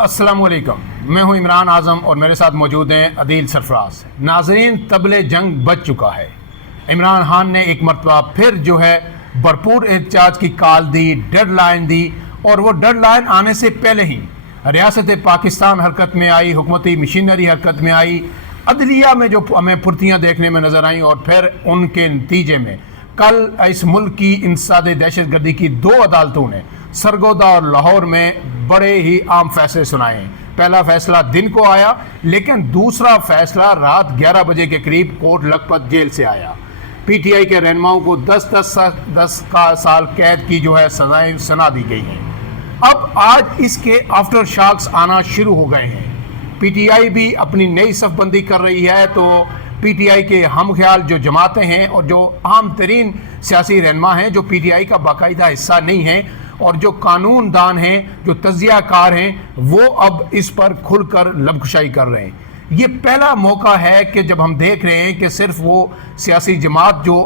अस्सलाम वालेकुम, मैं हूं इमरान आज़म और मेरे साथ मौजूद हैं अदील सरफराज। नाज़रीन, तबले जंग बज चुका है। इमरान खान ने एक मरतबा फिर जो है भरपूर एहतजाज की कॉल दी, डेडलाइन दी, और वो डेडलाइन आने से पहले ही रियासत पाकिस्तान हरकत में आई, हुकूमती मशीनरी हरकत में आई, अदलिया में जो हमें फुर्तियाँ देखने में नज़र आईं, और फिर उनके नतीजे में कल इस मुल्क की इंसदाद दहशतगर्दी की 2 अदालतों ने सरगोदा और लाहौर में बड़े ही आम फैसले सुनाए। पहला फैसला दिन को आया, लेकिन दूसरा फैसला रात 11 बजे के करीब कोट लखपत जेल से आया। पीटीआई के रहनुमाओं को 10 साल कैद की जो है सजाएं सुना दी गई हैं। अब आज इसके आफ्टर शॉक्स आना शुरू हो गए हैं। पीटीआई भी अपनी नई सफबंदी कर रही है, तो पीटीआई के हम ख्याल जो जमातें हैं और जो आम तरीन सियासी रहनुमा हैं जो पीटीआई का बाकायदा हिस्सा नहीं हैं, और जो कानूनदान हैं, जो तज्जियाकार हैं, वो अब इस पर खुलकर लबकुशाई कर रहे हैं। ये पहला मौका है कि जब हम देख रहे हैं कि सिर्फ वो सियासी जमात जो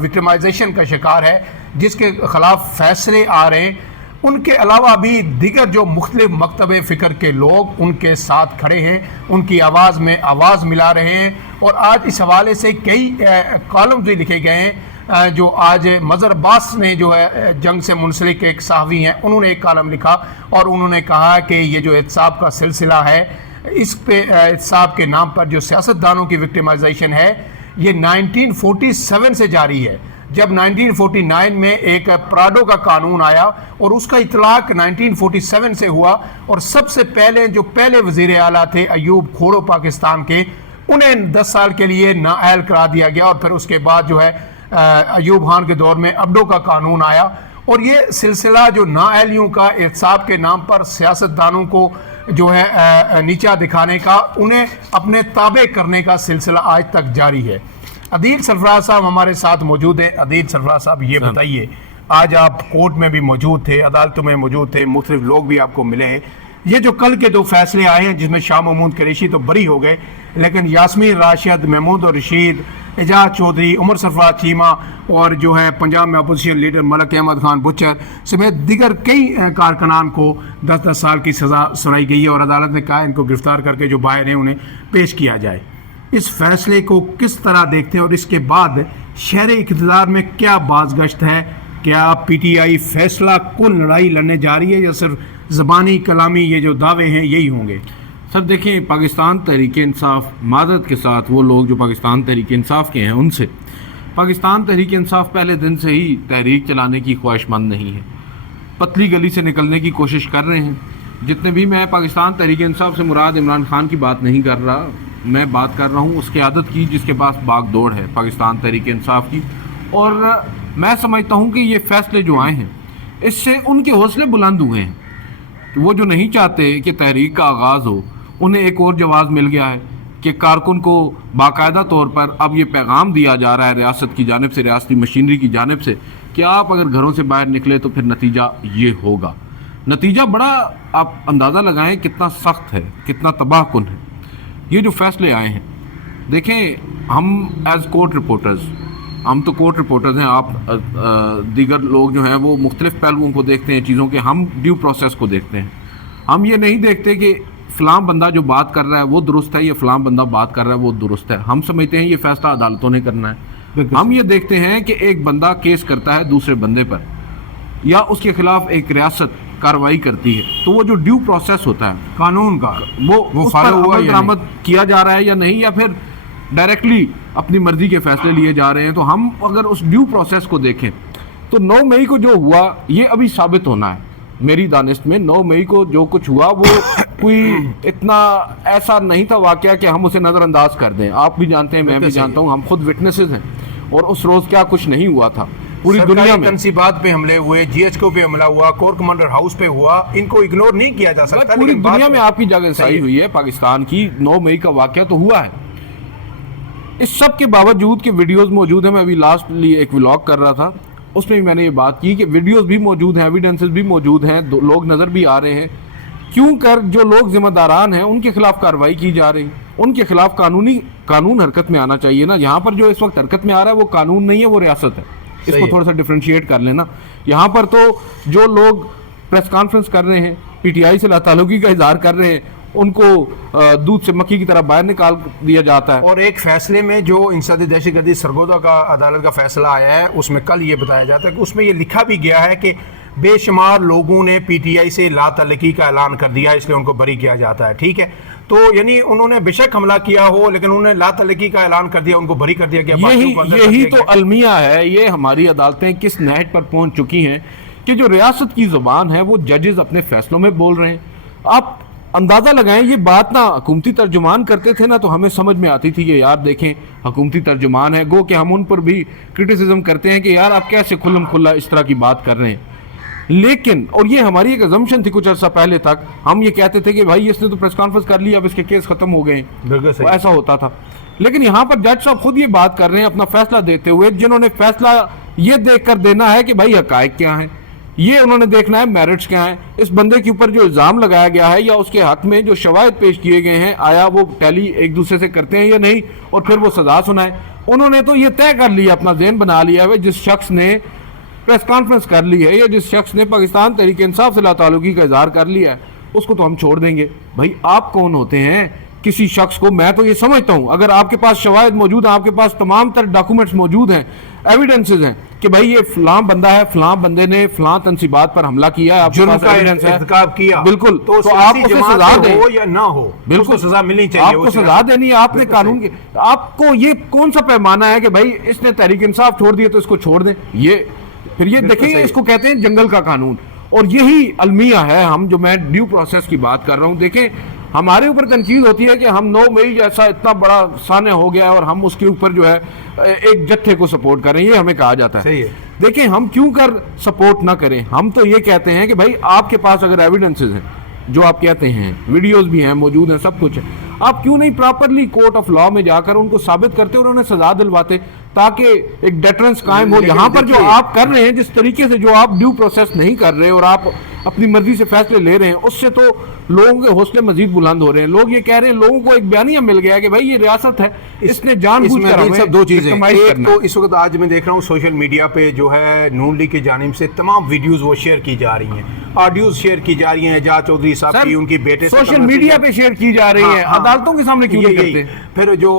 विक्टिमाइजेशन का शिकार है, जिसके ख़िलाफ़ फैसले आ रहे हैं, उनके अलावा भी दीगर जो मुख्तलिफ मकतब फ़िक्र के लोग उनके साथ खड़े हैं, उनकी आवाज़ में आवाज़ मिला रहे हैं। और आज इस हवाले से कई कॉलम्स भी लिखे गए हैं। जो आज मज़हर अब्बास ने जो है जंग से मुंसलिक एक सहाफ़ी हैं, उन्होंने एक कॉलम लिखा और उन्होंने कहा कि ये जो एहतसाब का सिलसिला है, इस पे एहतसाब के नाम पर जो सियासतदानों की विक्टिमाइजेशन है, ये 1947 से जारी है। जब 1949 में एक प्राडो का कानून आया और उसका इतलाक 1947 से हुआ, और सबसे पहले जो पहले वज़ीर आला थे अयूब खोड़ो पाकिस्तान के, उन्हें 10 साल के लिए नाअहल करा दिया गया। और फिर उसके बाद जो है अयूब खान के दौर में अब्डो का कानून आया, और ये सिलसिला जो नाअहलियों का एहतसाब के नाम पर सियासतदानों को जो है नीचा दिखाने का, उन्हें अपने ताबे करने का सिलसिला आज तक जारी है। अदील सरफराज साहब हमारे साथ मौजूद हैं। अदील सरफराज साहब, ये बताइए, आज आप कोर्ट में भी मौजूद थे, अदालतों में मौजूद थे, मुख्तलिफ लोग भी आपको मिले हैं। ये जो कल के 2 फैसले आए हैं, जिसमें शाह महमूद कुरैशी तो बरी हो गए, लेकिन यास्मीन राशिद, महमूद और रशीद, एजाज चौधरी, उमर सरफराज चीमा, और जो है पंजाब में opposition leader Malik Ahmad Khan butcher समेत दिगर कई कारकुनान को 10 साल की सज़ा सुनाई गई है, और अदालत ने कहा इनको गिरफ्तार करके जो बाहर हैं उन्हें पेश किया जाए। इस फैसले को किस तरह देखते हैं, और इसके बाद शहर इक़्तिदार में क्या बाज़गश्त है? क्या पीटीआई फैसला कुल लड़ाई लड़ने जा रही है, या सिर्फ ज़बानी कलामी ये जो दावे हैं यही होंगे? सर देखें, पाकिस्तान तहरीक इंसाफ, मादत के साथ वो लोग जो पाकिस्तान तहरीक इंसाफ के हैं, उनसे पाकिस्तान तहरीक इंसाफ पहले दिन से ही तहरीक चलाने की ख्वाहिशमंद नहीं है, पतली गली से निकलने की कोशिश कर रहे हैं। जितने भी, मैं पाकिस्तान तहरीक इंसाफ से मुराद इमरान खान की बात नहीं कर रहा, मैं बात कर रहा हूँ उस क़यादत की जिसके पास बागडोर है पाकिस्तान तहरीक इंसाफ की। और मैं समझता हूँ कि ये फ़ैसले जो आए हैं, इससे उनके हौसले बुलंद हुए हैं। वो जो नहीं चाहते कि तहरीक का आगाज़ हो, उन्हें एक और जवाब मिल गया है कि कारकुन को बाकायदा तौर पर अब ये पैगाम दिया जा रहा है रियासत की जानिब से, रियासती मशीनरी की जानिब से, कि आप अगर घरों से बाहर निकले तो फिर नतीजा ये होगा। नतीजा बड़ा, आप अंदाज़ा लगाएं कितना सख्त है, कितना तबाहकुन है। ये जो फैसले आए हैं, देखें, हम एज कोर्ट रिपोर्टर्स, हम तो कोर्ट रिपोर्टर्स हैं, आप दीगर लोग जो हैं वो मुख्तलिफ पहलुओं को देखते हैं चीज़ों के, हम ड्यू प्रोसेस को देखते हैं। हम ये नहीं देखते कि फ़लाँ बंदा जो बात कर रहा है वो दुरुस्त है, या फ़लाँ बंदा बात कर रहा है वो दुरुस्त है। हम समझते हैं ये फ़ैसला अदालतों ने करना है। हम ये देखते हैं कि एक बंदा केस करता है दूसरे बंदे पर, या उसके ख़िलाफ़ एक रियासत कार्रवाई करती है, तो वो जो ड्यू प्रोसेस होता है कानून का, वो फॉलो हुआ, बरामद किया जा रहा है या नहीं, या फिर डायरेक्टली अपनी मर्ज़ी के फ़ैसले लिए जा रहे हैं। तो हम अगर उस ड्यू प्रोसेस को देखें तो 9 मई को जो हुआ ये अभी साबित होना है। मेरी दानिश में 9 मई को जो कुछ हुआ वो कोई इतना ऐसा नहीं था वाक़या कि हम उसे नज़रअंदाज कर दें। आप भी जानते हैं, मैं भी जानता हूँ, हम खुद विटनेसेस हैं, और उस रोज़ क्या कुछ नहीं हुआ था। पूरी दुनिया में तनसीबात पे हमले हुए, जीएचक्यू पे हमला हुआ, कोर कमांडर हाउस पे हुआ, इनको इग्नोर नहीं किया जा सकता। पूरी दुनिया में आपकी जगह सही हुई है, पाकिस्तान की 9 मई का वाक़या तो हुआ है। इस सब के बावजूद के वीडियोस मौजूद हैं। मैं अभी लास्टली एक व्लॉग कर रहा था, उसमें भी मैंने ये बात की कि वीडियोस भी मौजूद हैं, एविडेंसेस भी मौजूद हैं, लोग नज़र भी आ रहे हैं। क्यों कर जो लोग जिम्मेदारान हैं उनके खिलाफ कार्रवाई की जा रही, उनके खिलाफ कानून हरकत में आना चाहिए ना। यहाँ पर जो इस वक्त हरकत में आ रहा है वो कानून नहीं है, वो रियासत है। इसको थोड़ा सा डिफ्रेंशिएट कर लेना। यहाँ पर तो जो लोग प्रेस कॉन्फ्रेंस कर रहे हैं, पीटीआई से लाताल्लुकी का इजहार कर रहे हैं, उनको दूध से मक्खी की तरह बाहर निकाल दिया जाता है। और एक फैसले में जो इंसदादी दहशतगर्दी सरगोदा का अदालत का फैसला आया है, उसमें कल ये बताया जाता है कि उसमें ये लिखा भी गया है कि बेशुमार लोगों ने पीटीआई से लाताल्लुकी का ऐलान कर दिया, इसलिए उनको बरी किया जाता है। ठीक है, तो यानी उन्होंने बेशक हमला किया हो, लेकिन उन्होंने लाताल्लुकी का ऐलान कर दिया, उनको बरी कर दिया गया। यही तो अलमिया है। ये हमारी अदालतें किस नहज पर पहुंच चुकी हैं कि जो रियासत की ज़ुबान है वो जजेस अपने फैसलों में बोल रहे हैं। आप अंदाज़ा लगाएं, ये बात ना हुकूमती तर्जुमान करते थे ना, तो हमें समझ में आती थी कि यार देखें हुकूमती तर्जुमान है, गो कि हम उन पर भी क्रिटिसिज्म करते हैं कि यार आप कैसे खुल्लम खुल्ला इस तरह की बात कर रहे हैं। लेकिन और ये हमारी एक अजम्पशन थी कुछ अर्सा पहले तक, हम ये कहते थे कि भाई इसने तो प्रेस कॉन्फ्रेंस कर ली, अब इसके केस खत्म हो गए, तो ऐसा होता था। लेकिन यहाँ पर जज साहब खुद ये बात कर रहे हैं अपना फैसला देते हुए, जिन्होंने फैसला ये देख कर देना है कि भाई हकायक क्या है, ये उन्होंने देखना है मेरिट्स क्या हैं, इस बंदे के ऊपर जो इल्ज़ाम लगाया गया है या उसके हक में जो शवाहिद पेश किए गए हैं, आया वो टैली एक दूसरे से करते हैं या नहीं, और फिर वो सजा सुनाए। उन्होंने तो ये तय कर लिया, अपना ज़हन बना लिया है, जिस शख्स ने प्रेस कॉन्फ्रेंस कर ली है या जिस शख्स ने पाकिस्तान तहरीक इंसाफ से लाताल्लुकी का इजहार कर लिया है, उसको तो हम छोड़ देंगे। भाई आप कौन होते हैं किसी शख्स को, मैं तो ये समझता हूं अगर आपके पास शवाहिद मौजूद हैं, आपके पास तमाम तर डॉक्यूमेंट्स मौजूद हैं, एविडेंसेस हैं कि भाई ये फलां बंदा है, फलां बंदे ने फलां तंसीबात पर हमला किया है, आपके पास एविडेंस है, किया, बिल्कुल, तो आप उसे सजा दें, हो या ना हो, बिल्कुल सजा मिलनी चाहिए, आपको सजा देनी है। आपने कानून के, आपको ये कौन सा पैमाना है कि भाई इसने तहरीक इंसाफ छोड़ दिया तो इसको छोड़ दें? ये फिर ये देखिए, इसको कहते हैं जंगल का कानून। और यही अलमिया है, हम जो मैं ड्यू प्रोसेस की बात कर रहा हूं, देखें हमारे ऊपर तनकीद होती है कि हम 9 मई जैसा इतना बड़ा साने हो गया और हम उसके ऊपर जो है एक जत्थे को सपोर्ट करें, ये हमें कहा जाता है। सही है। देखें हम क्यों कर सपोर्ट ना करें, हम तो ये कहते हैं कि भाई आपके पास अगर एविडेंसेस हैं जो आप कहते हैं, वीडियोस भी हैं मौजूद हैं, सब कुछ है, आप क्यों नहीं प्रॉपरली कोर्ट ऑफ लॉ में जाकर उनको साबित करते और उन्हें सजा दिलवाते, ताकि एक डेटरेंस कायम हो। यहाँ पर जो आप कर रहे हैं, जिस तरीके से जो आप ड्यू प्रोसेस नहीं कर रहे और आप अपनी मर्जी से फैसले ले रहे हैं, उससे तो लोगों के हौसले मजीद बुलंद हो रहे हैं। लोग ये कह रहे हैं, लोगों को एक बयानिया मिल गया कि भाई ये रियासत है, इसने जानबूझकर हमें सब 2 चीजें, एक तो इस वक्त आज मैं देख रहा हूँ सोशल मीडिया पे जो है नून लीग की जानिब से तमाम वीडियोस वो शेयर की जा रही हैं, ऑडियोज शेयर की जा रही हैं, एजाज चौधरी साहब की, उनकी बेटे सोशल मीडिया पे शेयर की जा रही है, अदालतों के सामने क्यों नहीं करते? फिर जो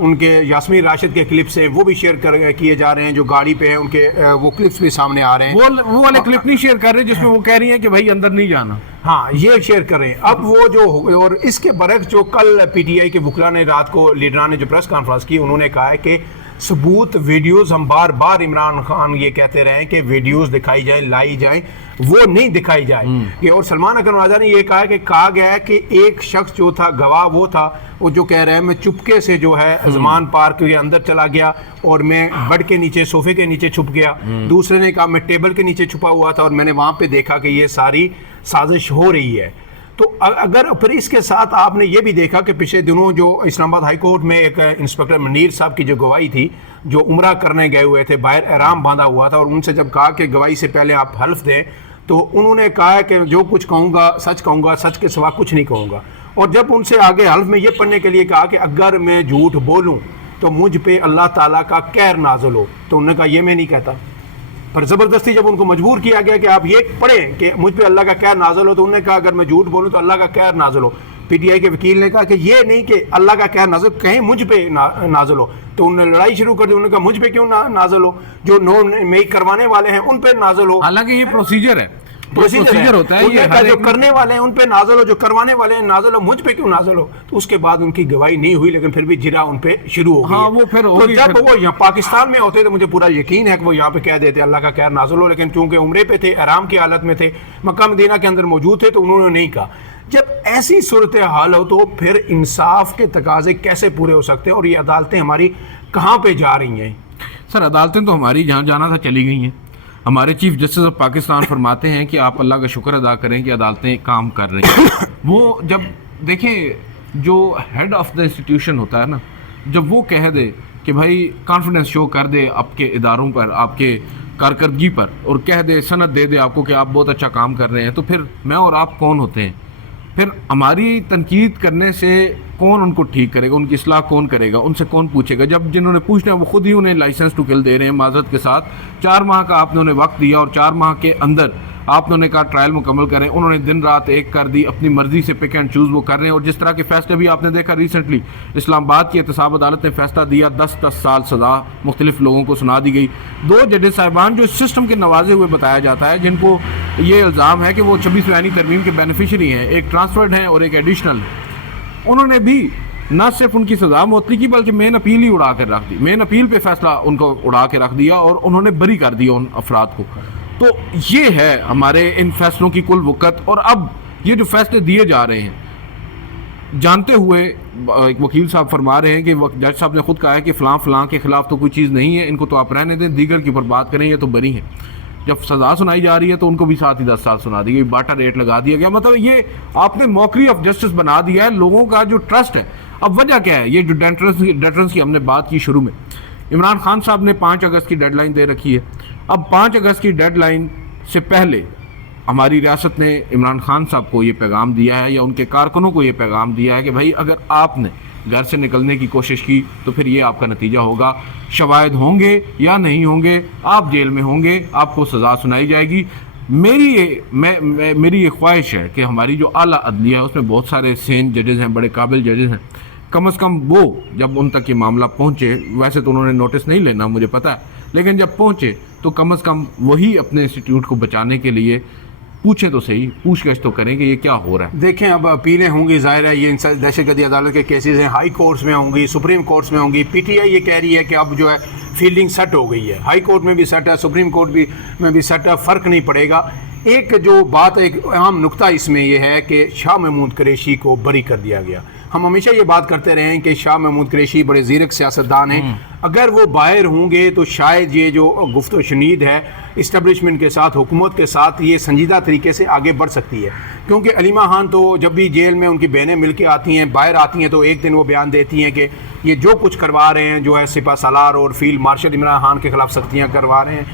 उनके यास्मीन राशिद के क्लिप्स हैं वो भी शेयर किए जा रहे हैं, जो गाड़ी पे हैं उनके वो क्लिप्स भी सामने आ रहे हैं। वो वाले क्लिप नहीं शेयर कर रहे जिसमें वो कह रही हैं कि भाई अंदर नहीं जाना। हाँ, ये शेयर कर रहे हैं। अब वो जो, और इसके बरक्स जो कल पीटीआई के वकला ने रात को लीडरान ने जो प्रेस कॉन्फ्रेंस की, उन्होंने कहा है कि सबूत वीडियोस, हम बार बार इमरान खान ये कहते रहे कि वीडियोस दिखाई जाए, लाई जाए, वो नहीं दिखाई जाए। ये और सलमान अकरम राजा ने ये कहा गया है कि एक शख्स जो था गवाह, वो था वो जो कह रहे हैं मैं चुपके से जो है अजमान पार्क के अंदर चला गया और मैं बेड के नीचे, सोफे के नीचे छुप गया। दूसरे ने कहा मैं टेबल के नीचे छुपा हुआ था और मैंने वहां पे देखा कि ये सारी साजिश हो रही है। तो अगर फिर इसके साथ आपने ये भी देखा कि पिछले दिनों जो इस्लामाबाद हाई कोर्ट में एक इंस्पेक्टर मनीर साहब की जो गवाही थी, जो उम्रा करने गए हुए थे, बाहर एहराम बांधा हुआ था, और उनसे जब कहा कि गवाही से पहले आप हल्फ दें, तो उन्होंने कहा कि जो कुछ कहूँगा, सच के सिवा कुछ नहीं कहूँगा। और जब उनसे आगे हल्फ में ये पढ़ने के लिए कहा कि अगर मैं झूठ बोलूँ तो मुझ पे अल्लाह ताला का कहर नाज़िल हो, तो उन्होंने कहा ये मैं नहीं कहता। पर ज़बरदस्ती जब उनको मजबूर किया गया कि आप ये पढ़ें कि मुझ पे अल्लाह का कहर नाज़िल हो, तो उन्होंने कहा अगर मैं झूठ बोलूँ तो अल्लाह का कहर नाज़िल हो। पीटीआई के वकील ने कहा कि ये नहीं कि अल्लाह का कहर नाज़िल, कहीं मुझ पे नाज़िल हो। तो उन्होंने लड़ाई शुरू कर दी, उन्होंने कहा मुझ पे क्यों नाज़िल हो, जो 9 मई करवाने वाले हैं उन पे नाज़िल हो। हालांकि ये प्रोसीजर है, प्रोसीजर होता है, ये जो करने वाले हैं उन पे नाज़िल हो, जो करवाने वाले हैं नाज़िल हो, मुझ पे क्यों नाज़िल हो। तो उसके बाद उनकी गवाही नहीं हुई, लेकिन फिर भी जिरा उन पे शुरू हो गई। हाँ, वो फिर तो जब वो यहाँ पाकिस्तान में होते तो मुझे पूरा यकीन है कि वो यहाँ पे कह देते अल्लाह का कहर नाज़िल हो, लेकिन चूंकि उम्रे पे थे, आराम की हालत में थे, मक्का मदीना के अंदर मौजूद थे, तो उन्होंने नहीं कहा। जब ऐसी सूरत हाल हो तो फिर इंसाफ के तकाजे कैसे पूरे हो सकते हैं, और ये अदालतें हमारी कहाँ पे जा रही हैं? सर अदालतें तो हमारी जहाँ जाना था चली गई हैं। हमारे चीफ जस्टिस ऑफ पाकिस्तान फरमाते हैं कि आप अल्लाह का शुक्र अदा करें कि अदालतें काम कर रही हैं। वो जब देखें, जो हेड ऑफ द इंस्टीट्यूशन होता है ना, जब वो कह दे कि भाई कॉन्फिडेंस शो कर दे आपके इदारों पर, आपके कारकर्दगी पर, और कह दे, सनद दे दे आपको कि आप बहुत अच्छा काम कर रहे हैं, तो फिर मैं और आप कौन होते हैं? फिर हमारी तनकीद करने से कौन उनको ठीक करेगा, उनकी इस्लाह कौन करेगा, उनसे कौन पूछेगा? जब जिन्होंने पूछना है वो खुद ही उन्हें लाइसेंस टू किल दे रहे हैं माजरत के साथ। 4 माह का आपने उन्हें वक्त दिया और 4 माह के अंदर آپ نے کہا ٹرائل مکمل کریں، انہوں نے دن رات ایک کر دی، اپنی مرضی سے پک اینڈ چوز وہ کر رہے ہیں. اور جس طرح کے فیصلے بھی آپ نے دیکھا ریسنٹلی اسلام آباد کی احتساب عدالت نے فیصلہ دیا، 10 سال سزا مختلف لوگوں کو سنا دی گئی. 2 ججز صاحبان جو اس سسٹم کے نوازے ہوئے بتایا جاتا ہے، جن کو یہ الزام ہے کہ وہ 26ویں آئینی ترمیم کے بینیفیشری ہیں، ایک ٹرانسفرڈ ہیں اور ایک ایڈیشنل ہیں، انہوں نے بھی نہ صرف ان کی سزا معطلی کی بلکہ مین اپیل ہی اڑا کر رکھ دی، مین اپیل پہ فیصلہ ان کو اڑا کے رکھ دیا اور انہوں نے بری کر دیا ان افراد کو. تو یہ ہے ہمارے ان فیصلوں کی کل وقت. اور اب یہ جو فیصلے دیے جا رہے ہیں جانتے ہوئے، ایک وکیل صاحب فرما رہے ہیں کہ جج صاحب نے خود کہا ہے کہ فلاں کے خلاف تو کوئی چیز نہیں ہے، ان کو تو آپ رہنے دیں، دیگر کے اوپر بات کریں، یہ تو بری ہیں. جب سزا سنائی جا رہی ہے تو ان کو بھی ساتھ ہی 10 سال سنا دی گئی، باٹا ریٹ لگا دیا گیا. مطلب یہ آپ نے موکری آف جسٹس بنا دیا ہے. لوگوں کا جو ٹرسٹ ہے، اب وجہ کیا ہے؟ یہ جو ڈیٹرنس کی ہم نے بات کی شروع میں، عمران خان صاحب نے 5 اگست کی ڈیڈ لائن دے رکھی ہے. اب 5 اگست کی ڈیڈ لائن سے پہلے ہماری ریاست نے عمران خان صاحب کو یہ پیغام دیا ہے یا ان کے کارکنوں کو یہ پیغام دیا ہے کہ بھائی اگر آپ نے گھر سے نکلنے کی کوشش کی تو پھر یہ آپ کا نتیجہ ہوگا، شواہد ہوں گے یا نہیں ہوں گے، آپ جیل میں ہوں گے، آپ کو سزا سنائی جائے گی. میری یہ خواہش ہے کہ ہماری جو اعلیٰ عدلیہ ہے اس میں بہت سارے سین ججز ہیں، بڑے قابل ججز ہیں، کم از کم وہ جب ان تک یہ معاملہ پہنچے، ویسے تو انہوں نے نوٹس نہیں لینا مجھے پتہ ہے، لیکن جب پہنچے تو کم از کم وہی اپنے انسٹیٹیوٹ کو بچانے کے لیے پوچھیں تو صحیح، پوچھ گچھ تو کریں کہ یہ کیا ہو رہا ہے. دیکھیں اب اپیلیں ہوں گی، ظاہر ہے یہ دہشت گردی عدالت کے کیسز ہیں، ہائی کورٹس میں ہوں گی، سپریم کورٹس میں ہوں گی. پی ٹی آئی یہ کہہ رہی ہے کہ اب جو ہے فیلڈنگ سیٹ ہو گئی ہے، ہائی کورٹ میں بھی سیٹ ہے، سپریم کورٹ میں بھی سیٹ ہے، فرق نہیں پڑے گا. ایک جو بات، ایک اہم نقطہ اس میں یہ ہے کہ شاہ محمود قریشی کو بری کر دیا گیا. ہم ہمیشہ یہ بات کرتے رہے ہیں کہ شاہ محمود قریشی بڑے زیرک سیاستدان ہیں، اگر وہ باہر ہوں گے تو شاید یہ جو گفت و شنید ہے اسٹیبلشمنٹ کے ساتھ، حکومت کے ساتھ، یہ سنجیدہ طریقے سے آگے بڑھ سکتی ہے. کیونکہ علیمہ خان تو جب بھی جیل میں ان کی بہنیں مل کے آتی ہیں، باہر آتی ہیں، تو ایک دن وہ بیان دیتی ہیں کہ یہ جو کچھ کروا رہے ہیں، جو ہے سپہ سالار اور فیلڈ مارشل عمران خان کے خلاف سختیاں کروا رہے ہیں.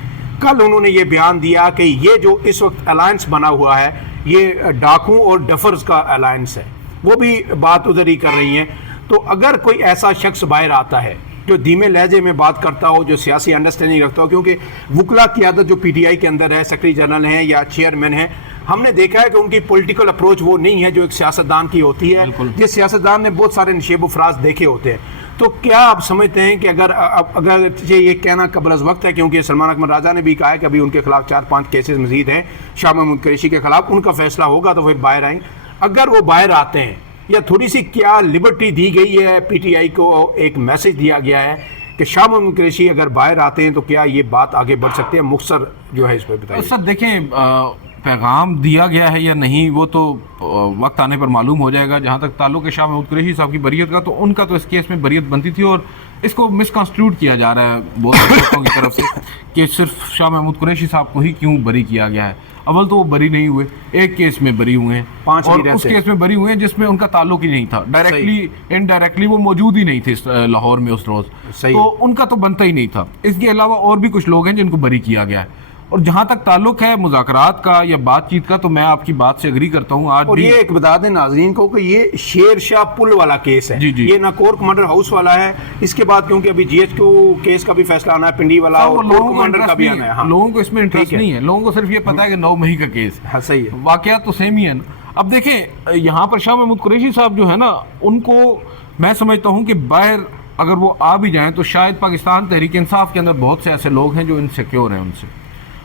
کل انہوں نے یہ بیان دیا کہ یہ جو اس وقت الائنس بنا ہوا ہے یہ ڈاکوں اور ڈفرز کا الائنس ہے، وہ بھی بات ادھر ہی کر رہی ہیں. تو اگر کوئی ایسا شخص باہر آتا ہے جو دھیمے لہجے میں بات کرتا ہو، جو سیاسی انڈرسٹینڈنگ رکھتا ہو، کیونکہ وکلا قیادت جو پی ٹی آئی کے اندر ہے، سیکرٹری جنرل ہیں یا چیئرمین ہیں، ہم نے دیکھا ہے کہ ان کی پولیٹیکل اپروچ وہ نہیں ہے جو ایک سیاستدان کی ہوتی ہے. جس سیاستدان نے بہت سارے نشیب و فراز دیکھے ہوتے ہیں. تو کیا آپ سمجھتے ہیں کہ اگر یہ کہنا قبل از وقت ہے، کیونکہ سلمان اکمل راجہ نے بھی کہا ہے کہ ابھی ان کے خلاف 4-5 کیسز مزید ہیں شاہ محمود قریشی کے خلاف، ان کا فیصلہ ہوگا تو پھر باہر آئیں. اگر وہ باہر آتے ہیں، یا تھوڑی سی کیا لبرٹی دی گئی ہے پی ٹی آئی کو، ایک میسج دیا گیا ہے کہ شاہ محمود قریشی اگر باہر آتے ہیں تو کیا یہ بات آگے بڑھ سکتے ہیں؟ مختصر جو ہے اس پہ بتائیے. سر دیکھیں، پیغام دیا گیا ہے یا نہیں وہ تو وقت آنے پر معلوم ہو جائے گا. جہاں تک تعلق ہے شاہ محمود قریشی صاحب کی بریت کا، تو ان کا تو اس کیس میں بریت بنتی تھی، اور اس کو مس کنسٹیٹیوٹ کیا جا رہا ہے بہت سے لوگوں کی طرف سے کہ صرف شاہ محمود قریشی صاحب کو ہی کیوں بری کیا گیا ہے. اول تو وہ بری نہیں ہوئے، ایک کیس میں بری ہوئے ہیں، 5 اور اس کیس میں بری ہوئے ہیں جس میں ان کا تعلق ہی نہیں تھا، ڈائریکٹلی انڈائریکٹلی وہ موجود ہی نہیں تھے لاہور میں اس روز، تو ان کا تو بنتا ہی نہیں تھا. اس کے علاوہ اور بھی کچھ لوگ ہیں جن کو بری کیا گیا ہے. اور جہاں تک تعلق ہے مذاکرات کا یا بات چیت کا، تو میں آپ کی بات سے اگری کرتا ہوں. آج اور یہ ایک بتا دیں ناظرین کو کہ یہ شیر شاہ پل والا کیس ہے، یہ نہ کور کمانڈر ہاؤس والا ہے. اس کے بعد کیونکہ ابھی جی ایچ کیو کیس کا بھی فیصلہ آنا ہے، پنڈی والا، اور کور کمانڈر کا بھی آنا ہے. لوگوں کو اس میں انٹرسٹ نہیں ہے، لوگوں کو صرف یہ پتا ہے کہ 9 مئی کا کیس ہے. صحیح ہے، واقعات تو سیم ہی ہیں. اب دیکھیں یہاں پر شاہ محمود قریشی صاحب جو ہے نا، ان کو میں سمجھتا ہوں کہ باہر اگر وہ آ بھی جائیں تو شاید پاکستان تحریک انصاف کے اندر بہت سے ایسے لوگ ہیں جو انسیکیور ہیں. ان سے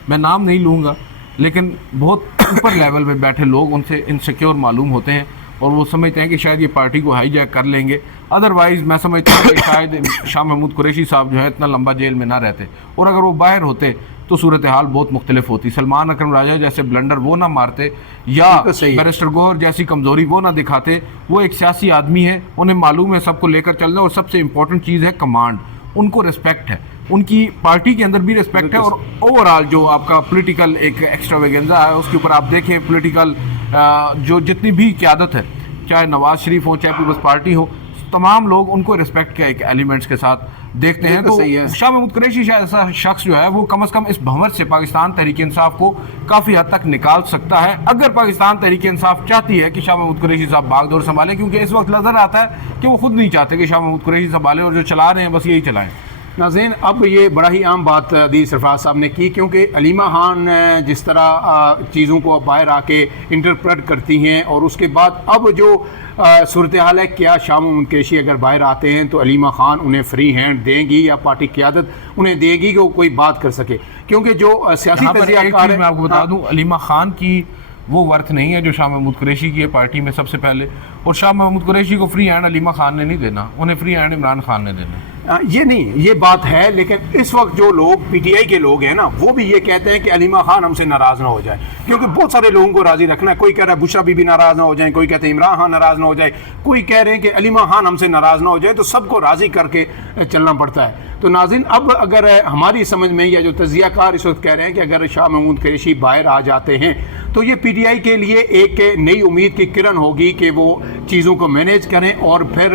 میں نام نہیں لوں گا، لیکن بہت اوپر لیول پہ بیٹھے لوگ ان سے انسیکیور معلوم ہوتے ہیں، اور وہ سمجھتے ہیں کہ شاید یہ پارٹی کو ہائی جیک کر لیں گے. ادروائز میں سمجھتا ہوں کہ شاید شاہ محمود قریشی صاحب جو ہے اتنا لمبا جیل میں نہ رہتے، اور اگر وہ باہر ہوتے تو صورتحال بہت مختلف ہوتی. سلمان اکرم راجہ جیسے بلنڈر وہ نہ مارتے، یا بیرسٹر گوہر جیسی کمزوری وہ نہ دکھاتے. وہ ایک سیاسی آدمی ہے، انہیں معلوم ہے سب کو لے کر چلنا، اور سب سے امپورٹنٹ چیز ہے کمانڈ. ان کو ریسپیکٹ ہے، ان کی پارٹی کے اندر بھی ریسپیکٹ ہے، اور اوور آل جو آپ کا پولیٹیکل ایک ایکسٹرا ویگنزا ہے اس کے اوپر آپ دیکھیں پولیٹیکل جو جتنی بھی قیادت ہے، چاہے نواز شریف ہو چاہے پیپلز پارٹی ہو، تمام لوگ ان کو ریسپیکٹ کے ایک ایلیمنٹس کے ساتھ دیکھتے ہیں. تو شاہ محمود قریشی ایسا شخص جو ہے وہ کم از کم اس بھنور سے پاکستان تحریک انصاف کو کافی حد تک نکال سکتا ہے، اگر پاکستان تحریک انصاف چاہتی ہے کہ شاہ محمود قریشی صاحب باغ دور سنبھالیں. کیونکہ اس وقت نظر آتا ہے کہ وہ خود نہیں چاہتے کہ شاہ محمود قریشی سنبھالیں، اور جو چلا رہے ہیں بس یہی چلائیں. ناظرین، اب یہ بڑا ہی عام بات عدیل سرفراز صاحب نے کی، کیونکہ علیمہ خان جس طرح چیزوں کو باہر آ کے انٹرپریٹ کرتی ہیں، اور اس کے بعد اب جو صورتحال ہے، کیا شاہ محمود قریشی اگر باہر آتے ہیں تو علیمہ خان انہیں فری ہینڈ دیں گی یا پارٹی قیادت انہیں دے گی کہ وہ کوئی بات کر سکے؟ کیونکہ جو سیاسی تجزیہ کار ہے، میں آپ کو بتا دوں، علیمہ خان کی وہ ورتھ نہیں ہے جو شاہ محمود قریشی کی ہے پارٹی میں سب سے پہلے، اور شاہ محمود قریشی کو فری ہینڈ علیمہ خان نے نہیں دینا، انہیں فری ہینڈ عمران خان نے دینا۔ یہ نہیں، یہ بات ہے، لیکن اس وقت جو لوگ پی ٹی آئی کے لوگ ہیں نا، وہ بھی یہ کہتے ہیں کہ علیمہ خان ہم سے ناراض نہ ہو جائے، کیونکہ بہت سارے لوگوں کو راضی رکھنا ہے۔ کوئی کہہ رہا ہے بشرا بی بی ناراض نہ ہو جائیں، کوئی کہتے ہیں عمران خان ناراض نہ ہو جائے، کوئی کہہ رہے ہیں کہ علیمہ خان ہم سے ناراض نہ ہو جائے، تو سب کو راضی کر کے چلنا پڑتا ہے۔ تو ناظرین، اب اگر ہماری سمجھ میں، یا جو تجزیہ کار اس وقت کہہ رہے ہیں کہ اگر شاہ محمود قریشی باہر آ جاتے ہیں تو یہ پی ٹی آئی کے لیے ایک نئی امید کی کرن ہوگی کہ وہ چیزوں کو مینیج کریں، اور پھر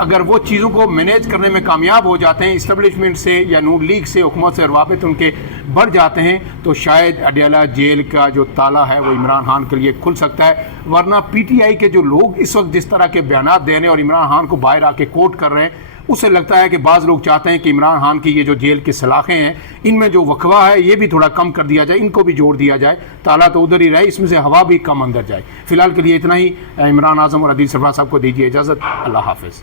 اگر وہ چیزوں کو مینیج کرنے میں کامیاب ہو جاتے ہیں، اسٹیبلشمنٹ سے یا نون لیگ سے، حکومت سے روابط ان کے بڑھ جاتے ہیں، تو شاید اڈیالہ جیل کا جو تالا ہے وہ عمران خان کے لیے کھل سکتا ہے۔ ورنہ پی ٹی آئی کے جو لوگ اس وقت جس طرح کے بیانات دے رہے ہیں اور عمران خان کو باہر آ کے کوٹ کر رہے ہیں، اسے لگتا ہے کہ بعض لوگ چاہتے ہیں کہ عمران خان کی یہ جو جیل کی سلاخیں ہیں، ان میں جو وقفہ ہے یہ بھی تھوڑا کم کر دیا جائے، ان کو بھی جوڑ دیا جائے، تالا تو ادھر ہی رہے، اس میں سے ہوا بھی کم اندر جائے۔ فی الحال کے لیے اتنا ہی۔ عمران اعظم اور عدیل سرفراز صاحب کو دیجیے اجازت، اللہ حافظ۔